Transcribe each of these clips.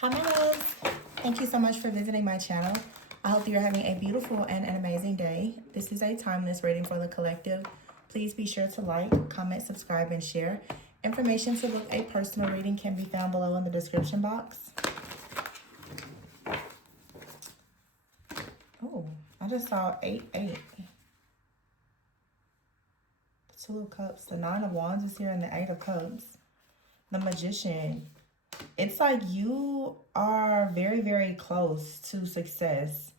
Hi, my loves. Thank you so much for visiting my channel. I hope you're having a beautiful and an amazing day. This is a timeless reading for the collective. Please be sure to like, comment, subscribe, and share. Information to book a personal reading can be found below in the description box. Oh, I just saw 8. The Two of Cups, the Nine of Wands is here, and the Eight of Cups. The Magician. It's like you are very, very close to success.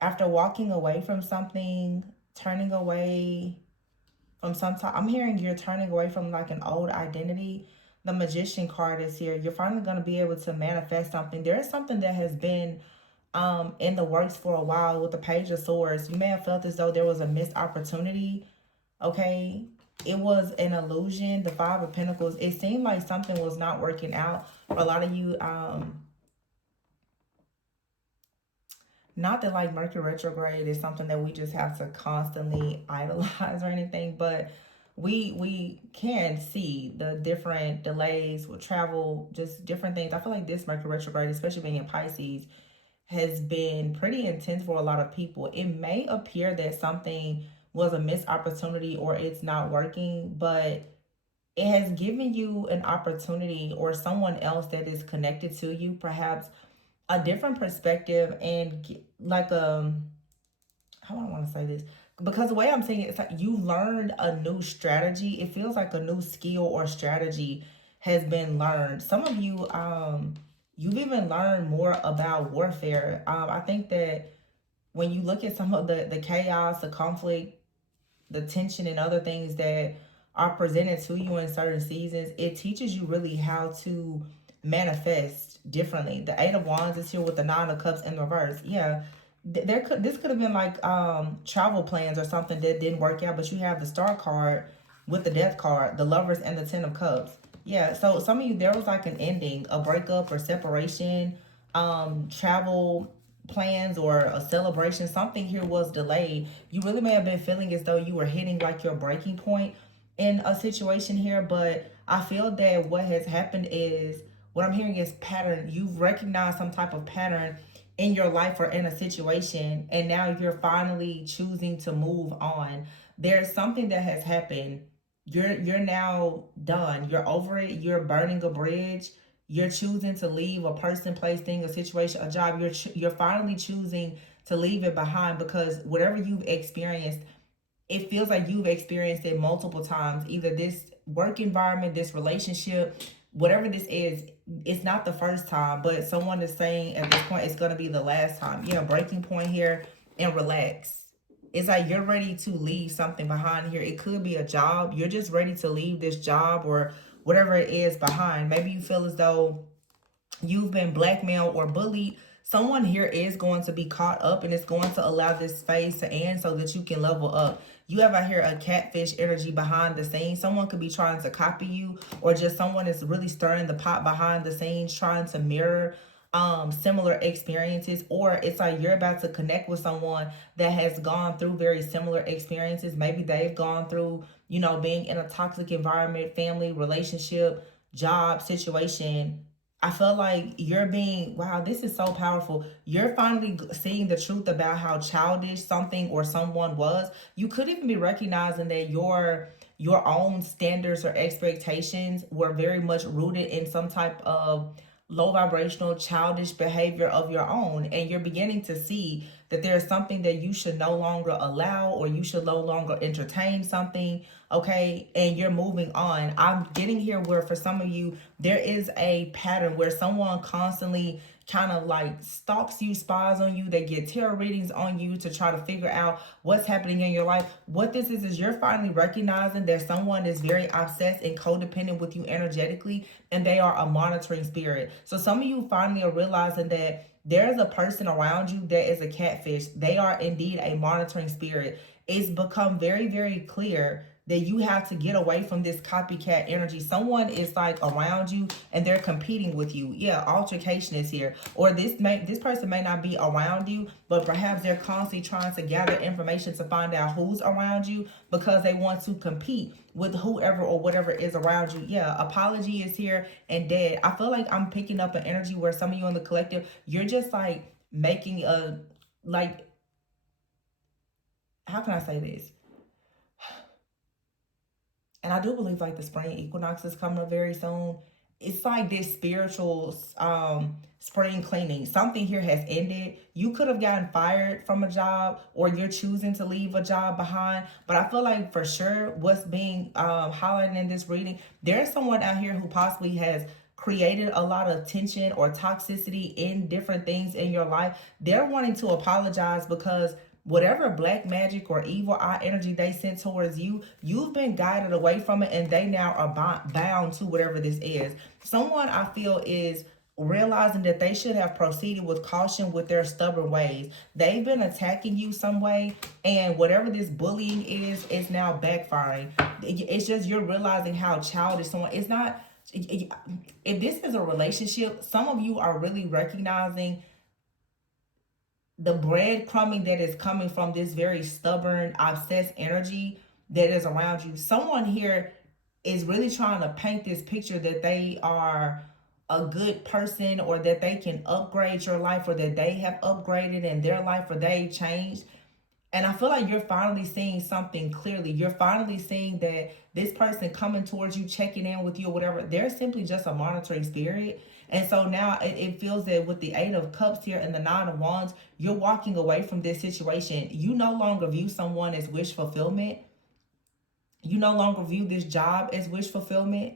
After walking away from something, turning away from some time, I'm hearing you're turning away from like an old identity. The Magician card is here. You're finally going to be able to manifest something. There is something that has been in the works for a while with the Page of Swords. You may have felt as though there was a missed opportunity. Okay, it was an illusion. The Five of Pentacles, it seemed like something was not working out for a lot of you. Not that like Mercury retrograde is something that we just have to constantly idolize or anything, but we can see the different delays with travel, just different things. I feel like this Mercury retrograde, especially being in Pisces, has been pretty intense for a lot of people. It may appear that something was a missed opportunity or it's not working, but it has given you an opportunity, or someone else that is connected to you, perhaps a different perspective, and like how do I want to say this, because the way I'm saying it, it's like you learned a new strategy. It feels like a new skill or strategy has been learned. Some of you you've even learned more about warfare. I think that when you look at some of the chaos, the conflict, the tension, and other things that are presented to you in certain seasons, it teaches you really how to manifest differently. The Eight of Wands is here with the Nine of Cups in reverse. Yeah, this could have been like travel plans or something that didn't work out, but you have the Star card with the Death card, the Lovers, and the Ten of Cups. Yeah, so some of you, there was like an ending, a breakup or separation, travel plans or a celebration. Something here was delayed. You really may have been feeling as though you were hitting like your breaking point in a situation here, but I feel that what has happened is, what I'm hearing is pattern. You've recognized some type of pattern in your life or in a situation, and now you're finally choosing to move on. There's something that has happened. You're now done. You're over it. You're burning a bridge. You're choosing to leave a person, place, thing, a situation, a job. You're finally choosing to leave it behind, because whatever you've experienced, it feels like you've experienced it multiple times. Either this work environment, this relationship, whatever this is, it's not the first time, but someone is saying at this point it's going to be the last time. Yeah, breaking point here, and relax. It's like you're ready to leave something behind here. It could be a job. You're just ready to leave this job or whatever it is behind. Maybe you feel as though you've been blackmailed or bullied. Someone here is going to be caught up, and it's going to allow this phase to end so that you can level up. You have out here a catfish energy behind the scenes. Someone could be trying to copy you, or just someone is really stirring the pot behind the scenes, trying to mirror similar experiences. Or it's like you're about to connect with someone that has gone through very similar experiences. Maybe they've gone through, you know, being in a toxic environment, family, relationship, job situation. I feel like you're being, wow, this is so powerful. You're finally seeing the truth about how childish something or someone was. You could even be recognizing that your own standards or expectations were very much rooted in some type of low vibrational childish behavior of your own, and you're beginning to see that there's something that you should no longer allow, or you should no longer entertain something. Okay, and you're moving on. I'm getting here where for some of you there is a pattern where someone constantly kind of like stalks you, spies on you. They get tarot readings on you to try to figure out what's happening in your life. What this is you're finally recognizing that someone is very obsessed and codependent with you energetically, and they are a monitoring spirit. So some of you finally are realizing that there's a person around you that is a catfish. They are indeed a monitoring spirit. It's become very, very clear that you have to get away from this copycat energy. Someone is like around you and they're competing with you. Yeah, altercation is here. Or this person may not be around you, but perhaps they're constantly trying to gather information to find out who's around you because they want to compete with whoever or whatever is around you. Yeah, apology is here and dead. I feel like I'm picking up an energy where some of you in the collective, you're just like making a, like, how can I say this? And I do believe like the spring equinox is coming up very soon. It's like this spiritual spring cleaning. Something here has ended. You could have gotten fired from a job, or you're choosing to leave a job behind. But I feel like for sure what's being highlighted in this reading, there's someone out here who possibly has created a lot of tension or toxicity in different things in your life. They're wanting to apologize because whatever black magic or evil eye energy they sent towards you, you've been guided away from it, and they now are bound to whatever this is. Someone I feel is realizing that they should have proceeded with caution with their stubborn ways. They've been attacking you some way, and whatever this bullying is now backfiring. It's just you're realizing how childish someone. It's not. If this is a relationship, some of you are really recognizing the breadcrumbing that is coming from this very stubborn, obsessed energy that is around you. Someone here is really trying to paint this picture that they are a good person, or that they can upgrade your life, or that they have upgraded in their life, or they changed. And I feel like you're finally seeing something clearly. You're finally seeing that this person coming towards you, checking in with you or whatever, they're simply just a monitoring spirit. And so now it feels that with the Eight of Cups here and the Nine of Wands, you're walking away from this situation. You no longer view someone as wish fulfillment. You no longer view this job as wish fulfillment.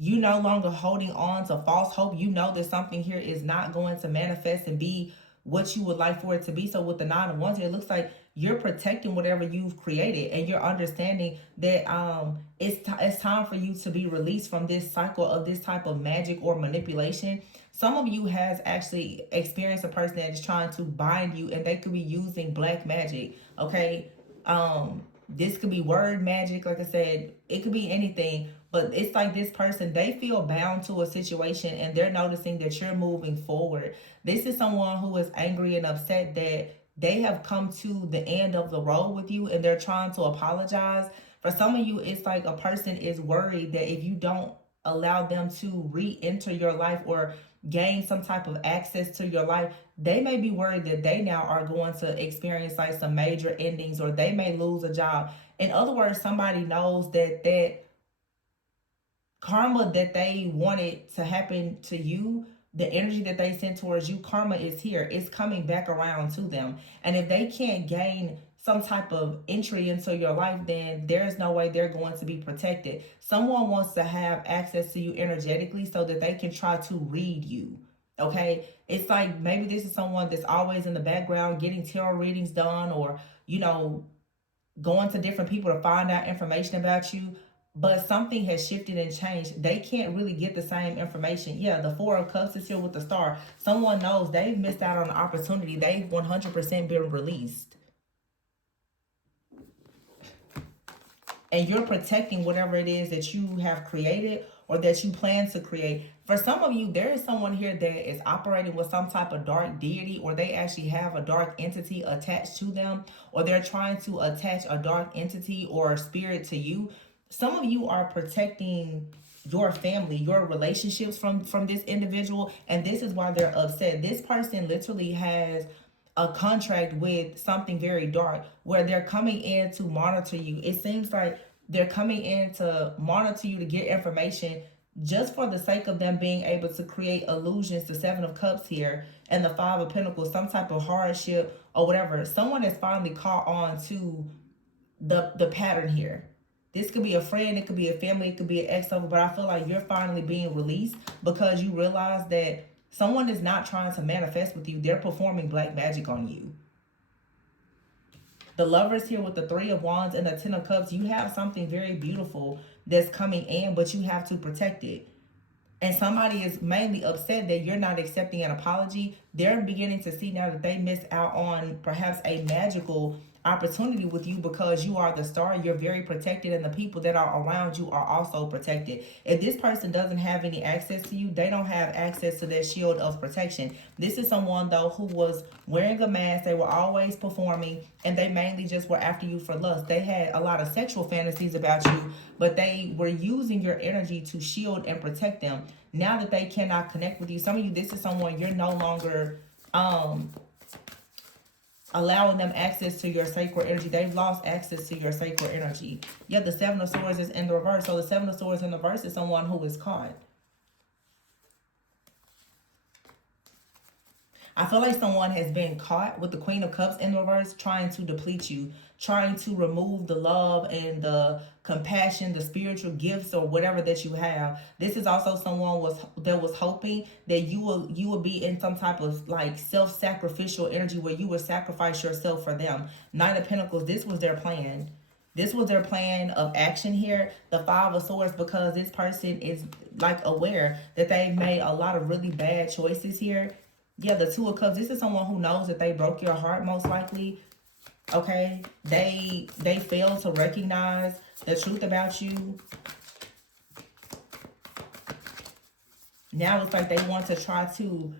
You no longer holding on to false hope. You know that something here is not going to manifest and be what you would like for it to be. So with the Nine of Wands, it looks like you're protecting whatever you've created, and you're understanding that it's time for you to be released from this cycle of this type of magic or manipulation. Some of you has actually experienced a person that is trying to bind you, and they could be using black magic. Okay, this could be word magic, like I said, it could be anything. But it's like this person, they feel bound to a situation, and they're noticing that you're moving forward. This is someone who is angry and upset that they have come to the end of the road with you, and they're trying to apologize. For some of you, it's like a person is worried that if you don't allow them to re-enter your life or gain some type of access to your life, they may be worried that they now are going to experience like some major endings, or they may lose a job. In other words, somebody knows that karma that they wanted to happen to you, the energy that they sent towards you, karma is here. It's coming back around to them. And if they can't gain some type of entry into your life, then there's no way they're going to be protected. Someone wants to have access to you energetically so that they can try to read you. Okay, it's like maybe this is someone that's always in the background getting tarot readings done, or going to different people to find out information about you. But something has shifted and changed. They can't really get the same information. Yeah, the Four of Cups is here with the Star. Someone knows they've missed out on an opportunity. They've 100% been released. And you're protecting whatever it is that you have created or that you plan to create. For some of you, there is someone here that is operating with some type of dark deity, or they actually have a dark entity attached to them, or they're trying to attach a dark entity or spirit to you. Some of you are protecting your family, your relationships from this individual, and this is why they're upset. This person literally has a contract with something very dark where they're coming in to monitor you. It seems like they're coming in to monitor you, to get information just for the sake of them being able to create illusions. The Seven of Cups here and the Five of Pentacles, some type of hardship or whatever. Someone has finally caught on to the pattern here. This could be a friend, it could be a family, it could be an ex-lover, but I feel like you're finally being released because you realize that someone is not trying to manifest with you. They're performing black magic on you. The Lovers here with the Three of Wands and the Ten of Cups, you have something very beautiful that's coming in, but you have to protect it. And somebody is mainly upset that you're not accepting an apology. They're beginning to see now that they missed out on perhaps a magical opportunity with you because you are the star. You're very protected, and the people that are around you are also protected. If this person doesn't have any access to you, they don't have access to their shield of protection. This is someone, though, who was wearing a mask. They were always performing, and they mainly just were after you for lust. They had a lot of sexual fantasies about you, but they were using your energy to shield and protect them. Now that they cannot connect with you, some of you, this is someone you're no longer allowing them access to your sacred energy. They've lost access to your sacred energy. Yeah, the Seven of Swords is in the reverse. So the Seven of Swords in the reverse is someone who is caught. I feel like someone has been caught with the Queen of Cups in the reverse, trying to deplete you, trying to remove the love and the compassion, the spiritual gifts, or whatever that you have. This is also someone that was hoping that you will be in some type of like self-sacrificial energy where you would sacrifice yourself for them. Knight of Pentacles, this was their plan. This was their plan of action here. The Five of Swords, because this person is like aware that they've made a lot of really bad choices here. Yeah, the Two of Cups. This is someone who knows that they broke your heart, most likely. Okay, they failed to recognize the truth about you. Now it's like they want to try to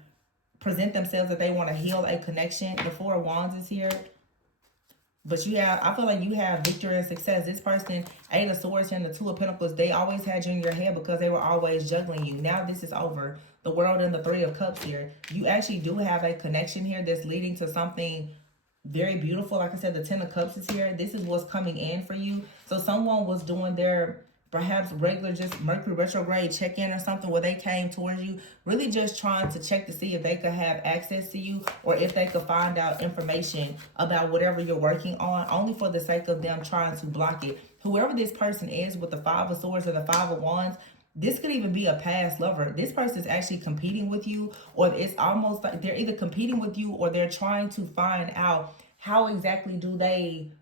present themselves that they want to heal a connection. The Four of Wands is here. But I feel like you have victory and success. This person, Eight of Swords and the Two of Pentacles, they always had you in your head because they were always juggling you. Now this is over. The World and the Three of Cups here. You actually do have a connection here that's leading to something very beautiful. Like I said, the Ten of Cups is here. This is what's coming in for you. So someone was doing their perhaps regular just Mercury retrograde check-in or something where they came towards you, really just trying to check to see if they could have access to you or if they could find out information about whatever you're working on, only for the sake of them trying to block it. Whoever this person is with the Five of Swords or the Five of Wands, this could even be a past lover. This person is actually competing with you, or it's almost like they're either competing with you or they're trying to find out how exactly do they...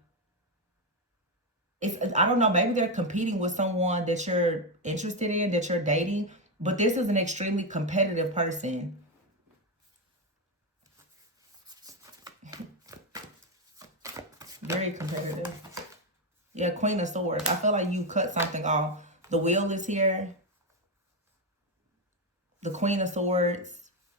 I don't know, maybe they're competing with someone that you're interested in, that you're dating, but this is an extremely competitive person. Very competitive. Yeah, Queen of Swords. I feel like you cut something off. The Wheel is here. The Queen of Swords.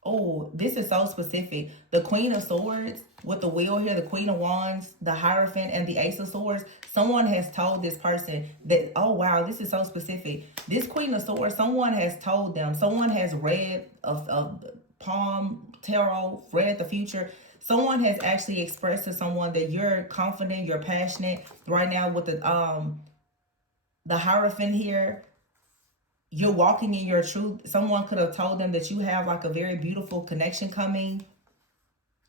Oh, this is so specific. The Queen of Swords with the Wheel here, the Queen of Wands, the Hierophant, and the Ace of Swords. Someone has told this person that, oh wow, this is so specific. This Queen of Swords, someone has told them, someone has read of palm, tarot, read the future. Someone has actually expressed to someone that you're confident, you're passionate. Right now with the Hierophant here, you're walking in your truth. Someone could have told them that you have like a very beautiful connection coming.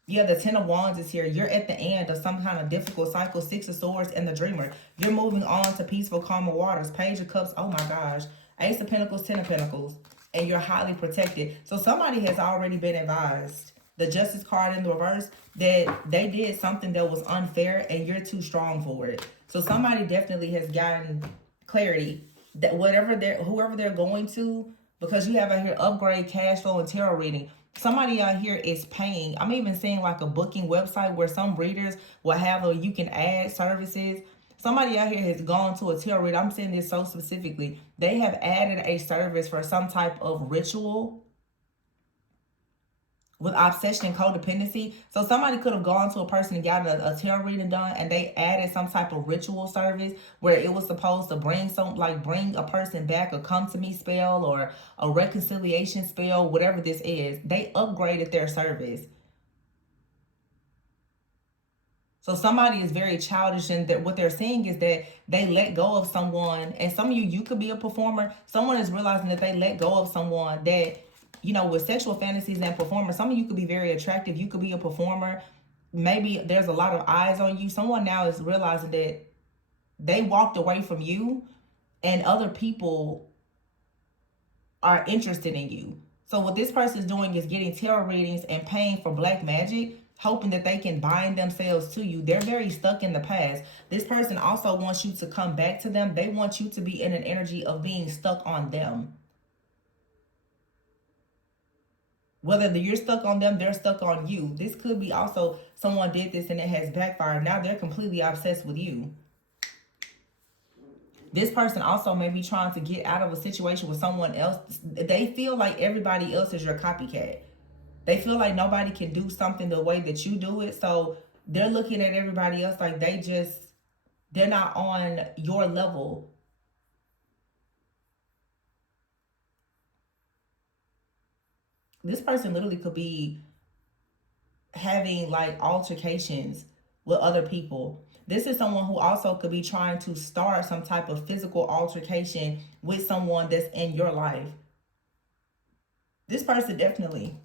Yeah, the Ten of Wands is here. You're at the end of some kind of difficult cycle. Six of Swords and the Dreamer. You're moving on to peaceful, calmer waters. Page of Cups. Oh my gosh. Ace of Pentacles, Ten of Pentacles. And you're highly protected. So somebody has already been advised. The Justice card in the reverse, that they did something that was unfair and you're too strong for it. So somebody definitely has gotten clarity that whoever they're going to, because you have out here upgrade, cash flow, and tarot reading. Somebody out here is paying. I'm even seeing like a booking website where some readers will have you can add services. Somebody out here has gone to a tarot reader. I'm saying this so specifically. They have added a service for some type of ritual with obsession and codependency. So somebody could have gone to a person and got a tarot reading done, and they added some type of ritual service where it was supposed to bring a person back, a come to me spell or a reconciliation spell, whatever this is. They upgraded their service. So somebody is very childish, and that what they're saying is that they let go of someone, and some of you could be a performer. Someone is realizing that they let go of someone that, you know, with sexual fantasies and performers, some of you could be very attractive. You could be a performer. Maybe there's a lot of eyes on you. Someone now is realizing that they walked away from you and other people are interested in you. So what this person is doing is getting tarot readings and paying for black magic, hoping that they can bind themselves to you. They're very stuck in the past. This person also wants you to come back to them. They want you to be in an energy of being stuck on them. Whether you're stuck on them, they're stuck on you. This could be also someone did this and it has backfired. Now they're completely obsessed with you. This person also may be trying to get out of a situation with someone else. They feel like everybody else is your copycat. They feel like nobody can do something the way that you do it. So they're looking at everybody else like they're not on your level. This person literally could be having like altercations with other people. This is someone who also could be trying to start some type of physical altercation with someone that's in your life. This person definitely,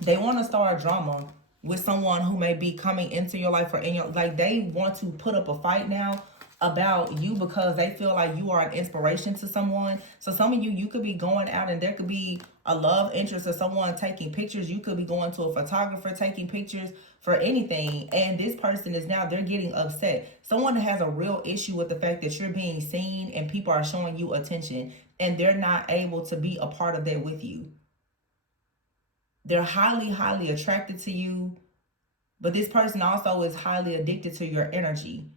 they want to start drama with someone who may be coming into your life or in your, like they want to put up a fight now about you because they feel like you are an inspiration to someone. So some of you could be going out and there could be a love interest of someone taking pictures. You could be going to a photographer taking pictures for anything. And this person is now, they're getting upset. Someone that has a real issue with the fact that you're being seen and people are showing you attention and they're not able to be a part of that with you. They're highly, highly attracted to you, but this person also is highly addicted to your energy.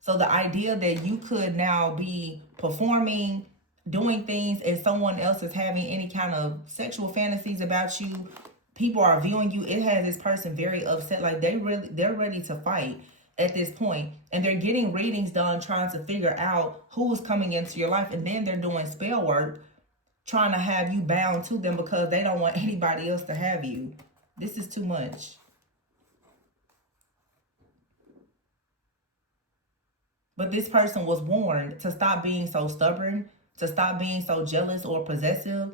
So the idea that you could now be performing, doing things, and someone else is having any kind of sexual fantasies about you, people are viewing you, it has this person very upset. Like they're ready to fight at this point, and they're getting readings done trying to figure out who's coming into your life, and then they're doing spell work trying to have you bound to them because they don't want anybody else to have you. This is too much. But this person was warned to stop being so stubborn, to stop being so jealous or possessive,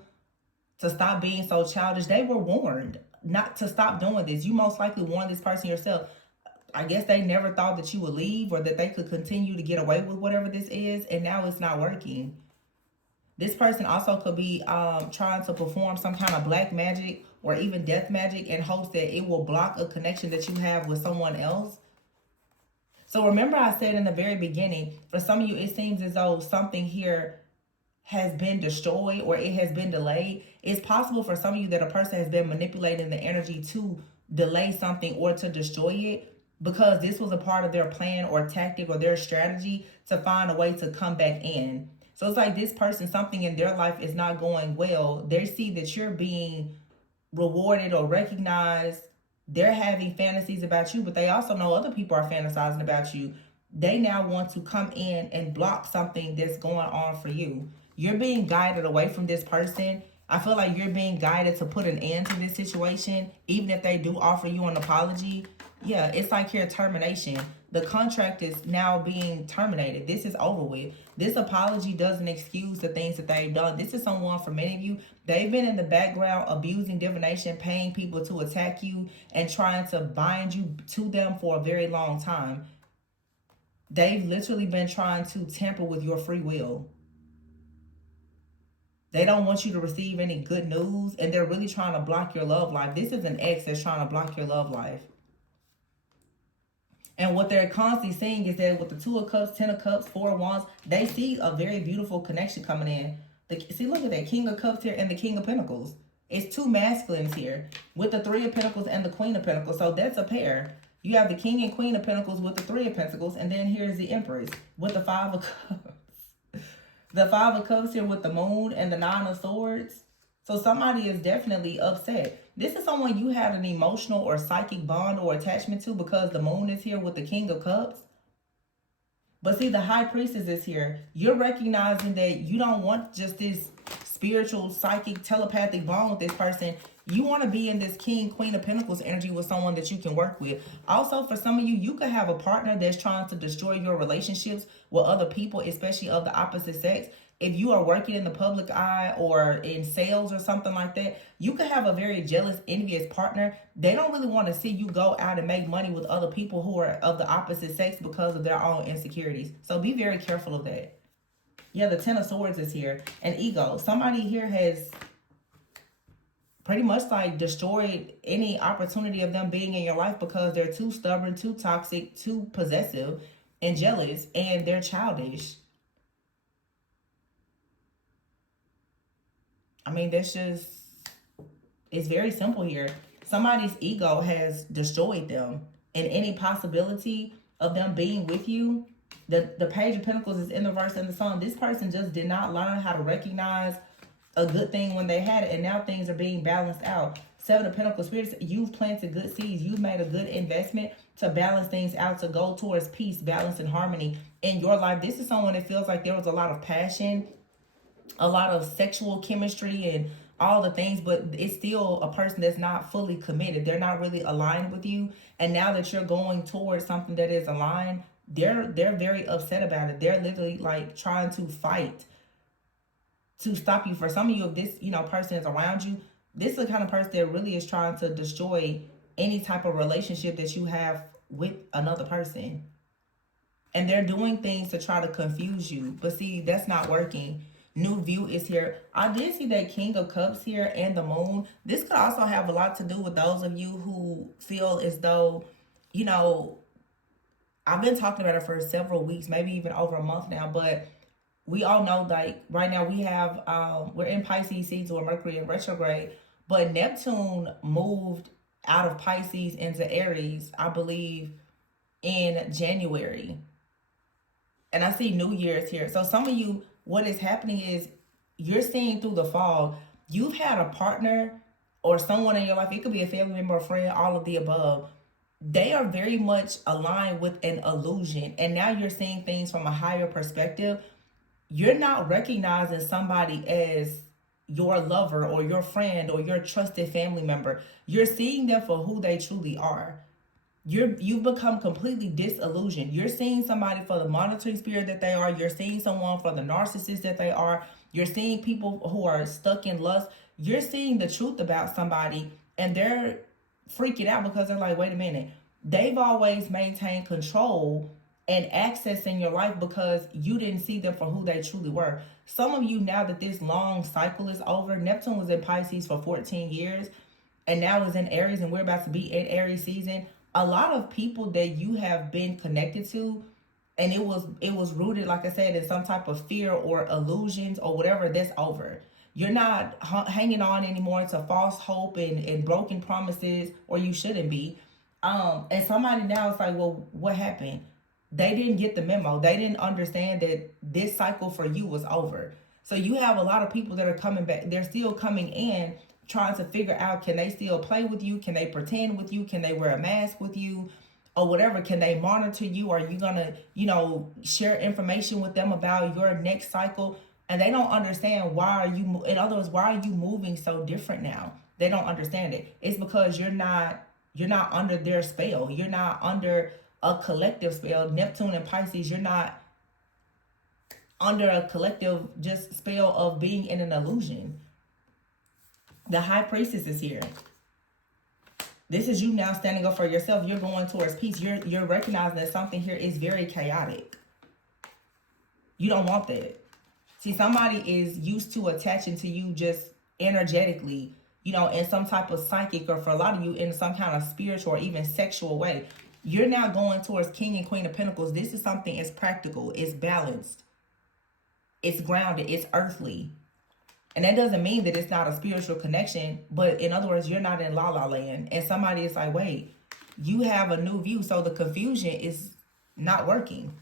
to stop being so childish. They were warned not to stop doing this. You most likely warned this person yourself. I guess they never thought that you would leave or that they could continue to get away with whatever this is, and now it's not working. This person also could be trying to perform some kind of black magic or even death magic in hopes that it will block a connection that you have with someone else. So remember I said in the very beginning, for some of you, it seems as though something here has been destroyed or it has been delayed. It's possible for some of you that a person has been manipulating the energy to delay something or to destroy it because this was a part of their plan or tactic or their strategy to find a way to come back in. So it's like this person, something in their life is not going well. They see that you're being rewarded or recognized. They're having fantasies about you, but they also know other people are fantasizing about you. They now want to come in and block something that's going on for you. You're being guided away from this person. I feel like you're being guided to put an end to this situation, even if they do offer you an apology. Yeah, it's like here, termination. The contract is now being terminated. This is over with. This apology doesn't excuse the things that they've done. This is someone, for many of you, they've been in the background abusing divination, paying people to attack you and trying to bind you to them for a very long time. They've literally been trying to tamper with your free will. They don't want you to receive any good news, and they're really trying to block your love life. This is an ex that's trying to block your love life. And what they're constantly seeing is that with the Two of Cups, Ten of Cups, Four of Wands, they see a very beautiful connection coming in. See, look at that. King of Cups here and the King of Pentacles. It's two masculines here with the Three of Pentacles and the Queen of Pentacles. So that's a pair. You have the King and Queen of Pentacles with the Three of Pentacles. And then here's the Empress with the Five of Cups. The Five of Cups here with the Moon and the Nine of Swords. So somebody is definitely upset. This is someone you had an emotional or psychic bond or attachment to because the Moon is here with the King of Cups. But see, the High Priestess is here. You're recognizing that you don't want just this spiritual, psychic, telepathic bond with this person. You want to be in this King, Queen of Pentacles energy with someone that you can work with. Also, for some of you, you could have a partner that's trying to destroy your relationships with other people, especially of the opposite sex. If you are working in the public eye or in sales or something like that, you could have a very jealous, envious partner. They don't really want to see you go out and make money with other people who are of the opposite sex because of their own insecurities. So be very careful of that. Yeah, the Ten of Swords is here. And ego. Somebody here has pretty much like destroyed any opportunity of them being in your life because they're too stubborn, too toxic, too possessive and jealous, and they're childish. I mean, that's just, It's very simple here. Somebody's ego has destroyed them, and any possibility of them being with you. The Page of Pentacles is in the verse in the song. This person just did not learn how to recognize a good thing when they had it, and now things are being balanced out. Seven of Pentacles, spirits, you've planted good seeds. You've made a good investment to balance things out, to go towards peace, balance, and harmony in your life. This is someone that feels like there was a lot of passion, a lot of sexual chemistry, and all the things, but it's still a person that's not fully committed. They're not really aligned with you. And now that you're going towards something that is aligned, they're very upset about it. They're literally like trying to fight to stop you. For some of you, if this, person is around you, this is the kind of person that really is trying to destroy any type of relationship that you have with another person. And they're doing things to try to confuse you. But see, that's not working. New view is here. I did see that King of Cups here and the Moon. This could also have a lot to do with those of you who feel as though, I've been talking about it for several weeks, maybe even over a month now, but we all know, like, right now we have, we're in Pisces season with Mercury in retrograde, but Neptune moved out of Pisces into Aries, I believe, in January. And I see New Year's here. So some of you, what is happening is you're seeing through the fog. You've had a partner or someone in your life, it could be a family member, a friend, all of the above. They are very much aligned with an illusion. And now you're seeing things from a higher perspective. You're not recognizing somebody as your lover or your friend or your trusted family member. You're seeing them for who they truly are. You've become completely disillusioned. You're seeing somebody for the monitoring spirit that they are. You're seeing someone for the narcissist that they are. You're seeing people who are stuck in lust. You're seeing the truth about somebody, and they're freaking out because they're like, wait a minute. They've always maintained control and access in your life because you didn't see them for who they truly were. Some of you, now that this long cycle is over, Neptune was in Pisces for 14 years, and now is in Aries, and we're about to be in Aries season. A lot of people that you have been connected to, and it was rooted, like I said, in some type of fear or illusions or whatever, that's over. You're not hanging on anymore to false hope and broken promises, or you shouldn't be. And somebody now is like, well, what happened? They didn't get the memo. They didn't understand that this cycle for you was over. So you have a lot of people that are coming back. They're still coming in, trying to figure out, can they still play with you? Can they pretend with you? Can they wear a mask with you? Or whatever. Can they monitor you? Are you going to, share information with them about your next cycle? And they don't understand in other words, why are you moving so different now? They don't understand it. It's because you're not under their spell. You're not under a collective spell. Neptune and Pisces, you're not under a collective just spell of being in an illusion. The High Priestess is here. This is you now standing up for yourself. You're going towards peace. You're recognizing that something here is very chaotic. You don't want that. See, somebody is used to attaching to you just energetically, in some type of psychic, or for a lot of you in some kind of spiritual or even sexual way. You're now going towards King and Queen of Pentacles. This is something, it's practical, it's balanced, it's grounded, it's earthly. And that doesn't mean that it's not a spiritual connection, but in other words, you're not in la la land. And somebody is like, wait, you have a new view. So the confusion is not working.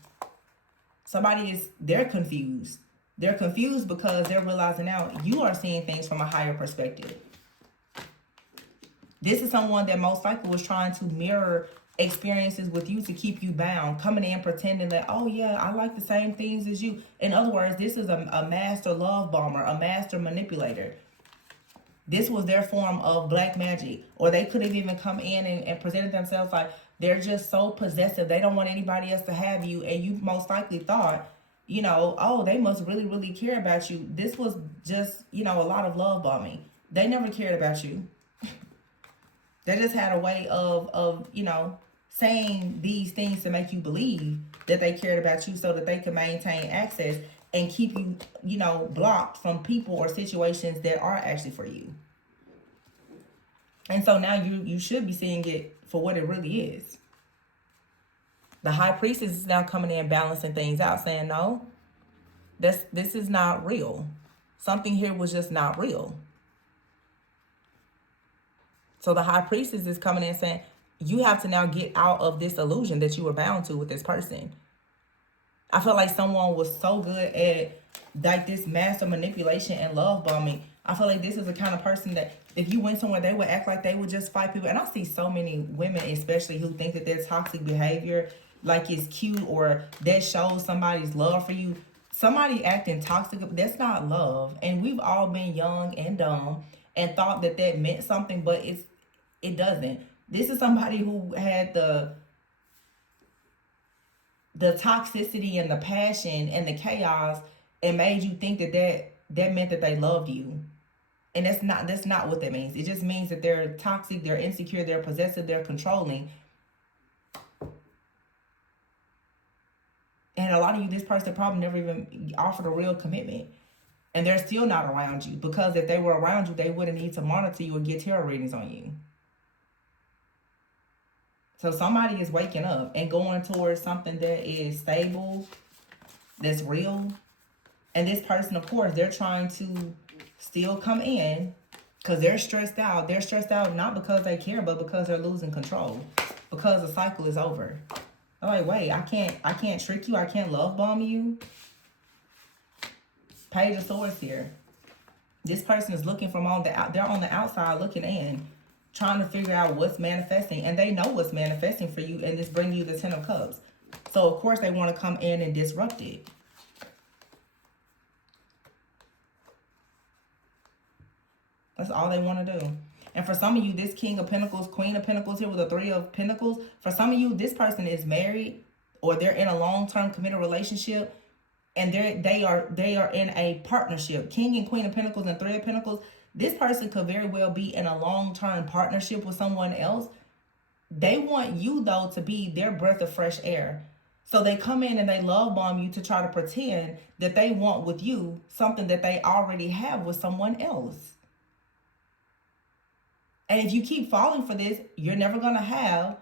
They're confused. They're confused because they're realizing now you are seeing things from a higher perspective. This is someone that most likely was trying to mirror experiences with you to keep you bound, coming in pretending that, oh yeah, I like the same things as you. In other words, this is a master love bomber, a master manipulator. This was their form of black magic. Or they could have even come in and presented themselves like they're just so possessive. They don't want anybody else to have you. And you most likely thought, oh, they must really, really care about you. This was just, a lot of love bombing. They never cared about you. They just had a way of saying these things to make you believe that they cared about you so that they could maintain access and keep you, blocked from people or situations that are actually for you. And so now you should be seeing it for what it really is. The High Priestess is now coming in, balancing things out, saying, no, this is not real. Something here was just not real. So the high priestess is coming in saying, you have to now get out of this illusion that you were bound to with this person. I feel like someone was so good at like this master manipulation and love bombing. I feel like this is the kind of person that if you went somewhere, they would act like they would just fight people. And I see so many women, especially, who think that their toxic behavior, like, is cute or that shows somebody's love for you. Somebody acting toxic, that's not love. And we've all been young and dumb and thought that that meant something, but it doesn't. This is somebody who had the toxicity and the passion and the chaos and made you think that meant that they loved you. And that's not what that means. It just means that they're toxic, they're insecure, they're possessive, they're controlling. And a lot of you, this person probably never even offered a real commitment. And they're still not around you, because if they were around you, they wouldn't need to monitor you or get tarot readings on you. So somebody is waking up and going towards something that is stable, that's real. And this person, of course, they're trying to still come in because they're stressed out. They're stressed out not because they care, but because they're losing control. Because the cycle is over. I'm like, wait, I can't trick you. I can't love bomb you. Page of Swords here. This person is looking from they're on the outside looking in, trying to figure out what's manifesting, and they know what's manifesting for you, and it's bringing you the Ten of Cups. So of course they want to come in and disrupt it. That's all they want to do. And for some of you, this King of Pentacles, Queen of Pentacles here with the Three of Pentacles, for some of you, this person is married or they're in a long-term committed relationship, and they are in a partnership. King and Queen of Pentacles and Three of Pentacles. This person could very well be in a long-term partnership with someone else. They want you, though, to be their breath of fresh air. So they come in and they love bomb you to try to pretend that they want with you something that they already have with someone else. And if you keep falling for this, you're never going to have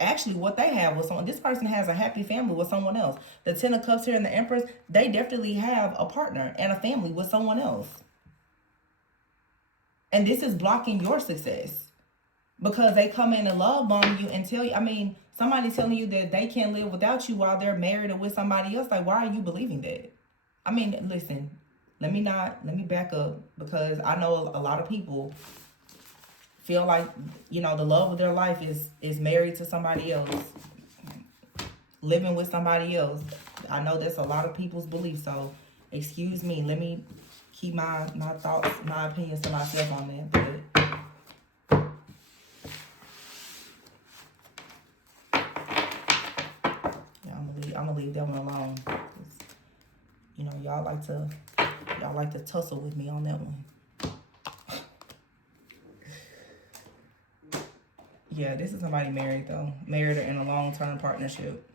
actually what they have with someone. This person has a happy family with someone else. The Ten of Cups here and the Empress, they definitely have a partner and a family with someone else. And this is blocking your success because they come in and love bomb you and tell you, I mean, somebody telling you that they can't live without you while they're married or with somebody else. Like, why are you believing that? I mean, listen, let me back up, because I know a lot of people feel like, you know, the love of their life is married to somebody else, living with somebody else. I know that's a lot of people's beliefs, so excuse me. Let me keep my thoughts, my opinions to myself on that. But yeah, I'm gonna leave that one alone. You know, y'all like to tussle with me on that one. Yeah, this is somebody married, though. Married or in a long-term partnership.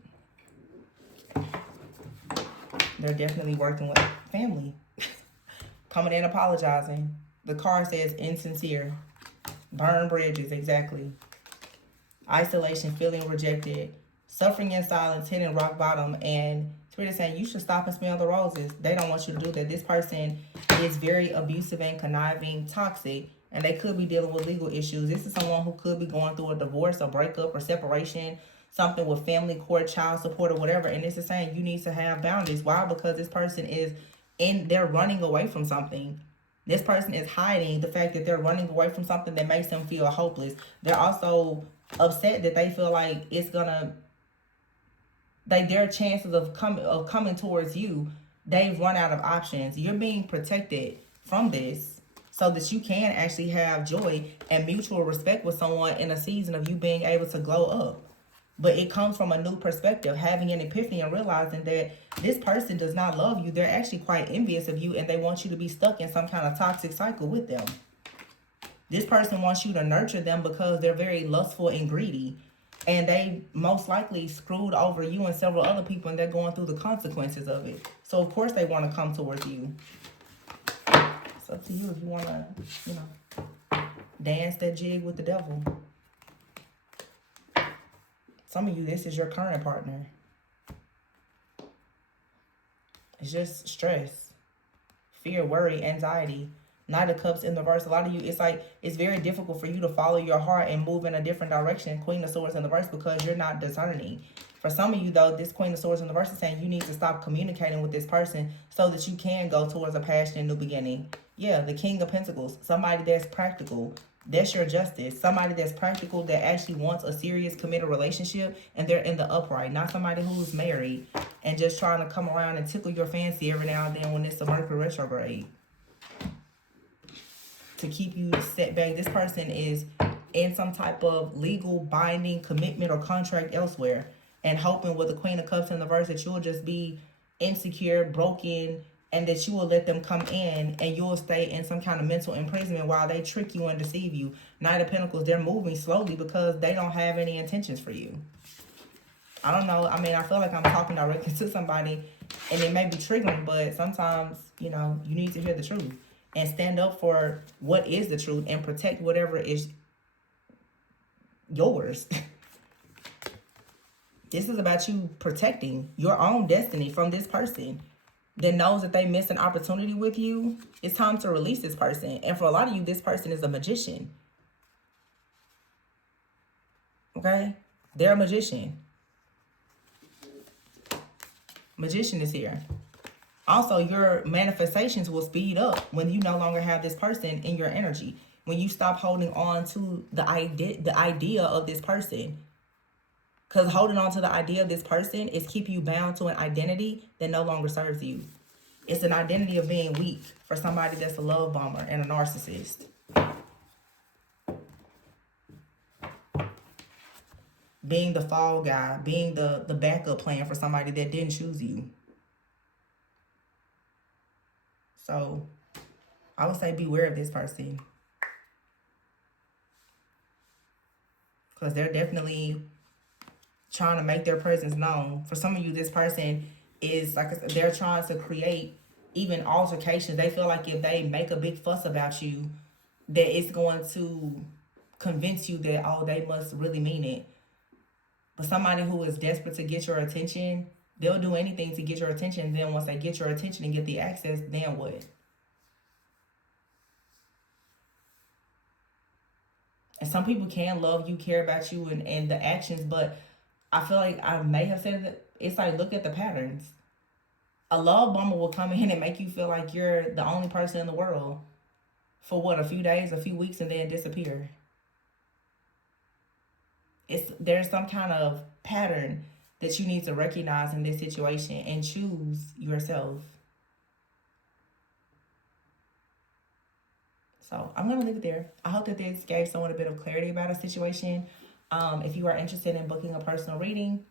They're definitely working with family. Coming in apologizing. The card says insincere. Burn bridges, exactly. Isolation, feeling rejected. Suffering in silence, hitting rock bottom. And Spirit is saying you should stop and smell the roses. They don't want you to do that. This person is very abusive and conniving, toxic. And they could be dealing with legal issues. This is someone who could be going through a divorce, a breakup, or separation, something with family court, child support, or whatever. And this is saying you need to have boundaries. Why? Because this person they're running away from something. This person is hiding the fact that they're running away from something that makes them feel hopeless. They're also upset that they feel like it's gonna, like, their chances of coming towards you, they've run out of options. You're being protected from this, so that you can actually have joy and mutual respect with someone in a season of you being able to glow up. But it comes from a new perspective, having an epiphany and realizing that this person does not love you. They're actually quite envious of you, and they want you to be stuck in some kind of toxic cycle with them. This person wants you to nurture them because they're very lustful and greedy. And they most likely screwed over you and several other people, and they're going through the consequences of it. So, of course, they want to come towards you. It's up to you if you want to, you know, dance that jig with the devil. Some of you, this is your current partner. It's just stress, fear, worry, anxiety. Knight of Cups in the reverse. A lot of you, it's like, it's very difficult for you to follow your heart and move in a different direction. Queen of Swords in the reverse, because you're not discerning. For some of you, though, this Queen of Swords in the reverse is saying you need to stop communicating with this person so that you can go towards a passionate new beginning. Yeah, the King of Pentacles. Somebody that's practical. That's your justice. Somebody that's practical, that actually wants a serious committed relationship, and they're in the upright. Not somebody who's married and just trying to come around and tickle your fancy every now and then when it's a Mercury retrograde, to keep you set back. This person is in some type of legal binding commitment or contract elsewhere, and hoping with the Queen of Cups in the verse that you'll just be insecure, broken, and that you will let them come in and you'll stay in some kind of mental imprisonment while they trick you and deceive you. Knight of Pentacles, they're moving slowly because they don't have any intentions for you. I don't know. I mean, I feel like I'm talking directly to somebody and it may be triggering, but sometimes, you know, you need to hear the truth and stand up for what is the truth and protect whatever is yours. This is about you protecting your own destiny from this person that knows that they missed an opportunity with you. It's time to release this person. And for a lot of you, this person is a magician. Okay? They're a magician. Magician is here. Also, your manifestations will speed up when you no longer have this person in your energy. When you stop holding on to the idea of this person. Because holding on to the idea of this person is keep you bound to an identity that no longer serves you. It's an identity of being weak for somebody that's a love bomber and a narcissist. Being the fall guy, being the backup plan for somebody that didn't choose you. So I would say beware of this person. Because they're definitely trying to make their presence known. For some of you, this person is, like I said, they're trying to create even altercations. They feel like if they make a big fuss about you, that it's going to convince you that, oh, they must really mean it. But somebody who is desperate to get your attention, they'll do anything to get your attention. Then once they get your attention and get the access, then what? And some people can love you, care about you, and the actions, but I feel like I may have said that it's like, look at the patterns. A love bomber will come in and make you feel like you're the only person in the world for what, a few days, a few weeks, and then disappear. There's some kind of pattern that you need to recognize in this situation and choose yourself. So I'm going to leave it there. I hope that this gave someone a bit of clarity about a situation. If you are interested in booking a personal reading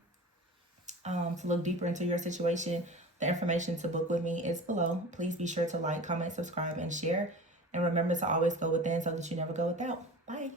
to look deeper into your situation, the information to book with me is below. Please be sure to like, comment, subscribe, and share. And remember to always go within so that you never go without. Bye.